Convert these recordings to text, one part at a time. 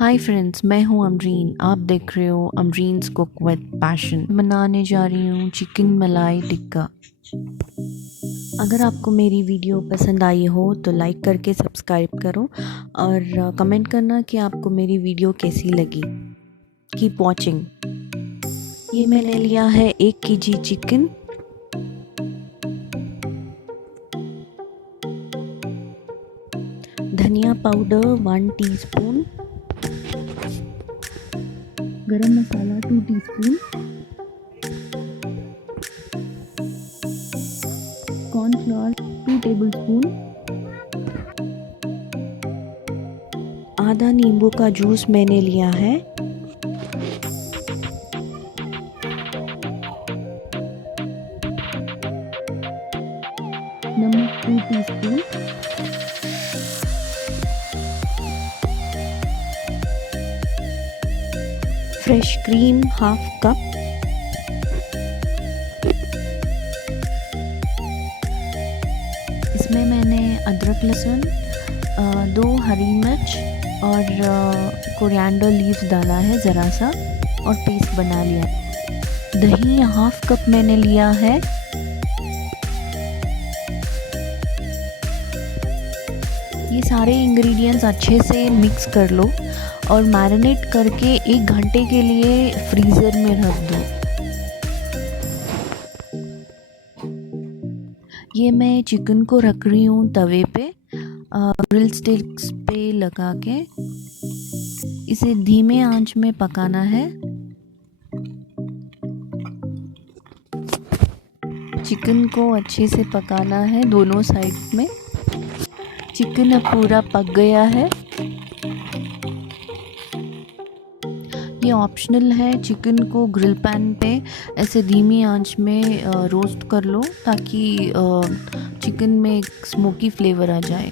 Hi friends, मैं हूं अमरीन। आप देख रहे हो अमरीन्स कुक विद पैशन। बनाने जा रही हूं चिकन मलाई टिक्का। अगर आपको मेरी वीडियो पसंद आई हो तो लाइक करके सब्सक्राइब करो और कमेंट करना कि आपको मेरी वीडियो कैसी लगी। Keep watching. ये मैंने लिया है 1 केजी चिकन, धनिया पाउडर 1 टीस्पून, गरम मसाला 2 टीस्पून, कॉर्नफ्लोर 2 टेबलस्पून, आधा नींबू का जूस मैंने लिया है, नमक 2 teaspoon, fresh cream half cup, इसमें मैंने अदरक लहसुन 2 हरी मिर्च और कोरिएंडर लीव्स डाला है ज़रा सा और पेस्ट बना लिया। दही हाफ कप मैंने लिया है। ये सारे इंग्रेडिएंट्स अच्छे से मिक्स कर लो और मैरिनेट करके 1 घंटे के लिए फ्रीज़र में रख दो। ये मैं चिकन को रख रही हूँ तवे पे, ग्रिल स्टिक्स पे लगा के। इसे धीमे आंच में पकाना है। चिकन को अच्छे से पकाना है दोनों साइड में। चिकन अब पूरा पक गया है। ये ऑप्शनल है। चिकन को ग्रिल पैन पे ऐसे धीमी आंच में रोस्ट कर लो ताकि चिकन में एक स्मोकी फ्लेवर आ जाए।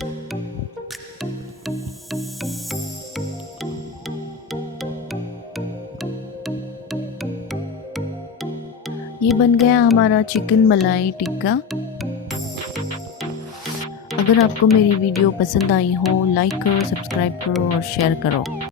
ये बन गया हमारा चिकन मलाई टिक्का। अगर आपको मेरी वीडियो पसंद आई हो, लाइक करो, सब्सक्राइब करो और शेयर करो।